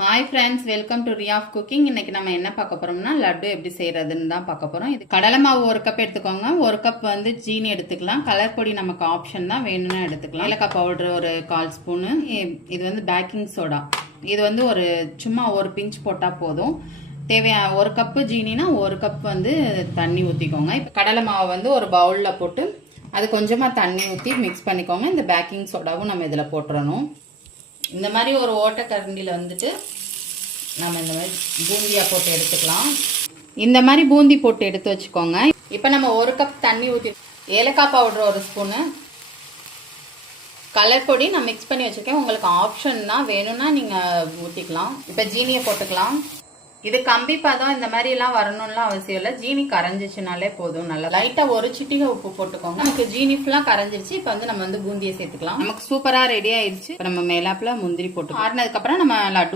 Hi friends, welcome to Riya of cooking. இன்னைக்கு நம்ம என்ன பார்க்க போறோம்னா லட்டு எப்படி செய்யறதுன்னு தான் பார்க்க போறோம். இது கடலை மாவு 1 கப் எடுத்துக்கோங்க. 1 கப் வந்து ஜீனி எடுத்துக்கலாம். கலர் பொடி நமக்கு ஆப்ஷன் தான், வேணும்னா எடுத்துக்கலாம். ஏலக்காய் பவுடர் ஒரு 1/4 ஸ்பூனு. இது வந்து பேக்கிங் சோடா. இது வந்து ஒரு சும்மா ஒரு பிஞ்ச் போட்டால் போதும். தேவையான 1 கப்பு ஜீனினா 1 கப் வந்து தண்ணி ஊற்றிக்கோங்க. இப்போ கடலை மாவை வந்து ஒரு பவுலில் போட்டு அது கொஞ்சமாக தண்ணி ஊற்றி மிக்ஸ் பண்ணிக்கோங்க. இந்த பேக்கிங் சோடாவும் நம்ம இதில் போட்டுறணும். இந்த மாதிரி ஒரு ஓட்டக்கரண்டியில் வந்துட்டு நம்ம இந்த மாதிரி பூந்தியாக போட்டு எடுத்துக்கலாம். இந்த மாதிரி பூந்தி போட்டு எடுத்து வச்சுக்கோங்க. இப்போ நம்ம 1 கப் தண்ணி ஊற்றி ஏலக்காய் பவுடர் 1 ஸ்பூனு, கலர் பொடி நான் மிக்ஸ் பண்ணி வச்சுருக்கேன். உங்களுக்கு ஆப்ஷன் தான், வேணும்னா நீங்கள் ஊற்றிக்கலாம். இப்போ ஜீனியை போட்டுக்கலாம். இது கம்பி பதம் இந்த மாதிரி எல்லாம் வரணும்லாம் அவசியம் இல்லை. ஜீனி கரைஞ்சிச்சுனாலே போதும். நல்லா லைட்டாக ஒரு சிட்டிகை உப்பு போட்டுக்கோங்க. நமக்கு ஜீனி ஃபுல்லாக கரைஞ்சிருச்சு. இப்போ வந்து நம்ம வந்து பூந்தியை சேர்த்துக்கலாம். நமக்கு சூப்பராக ரெடி ஆயிடுச்சு. இப்போ நம்ம மேலாப்பில் முந்திரி போட்டு ஆறுனதுக்கப்புறம் நம்ம லட்டு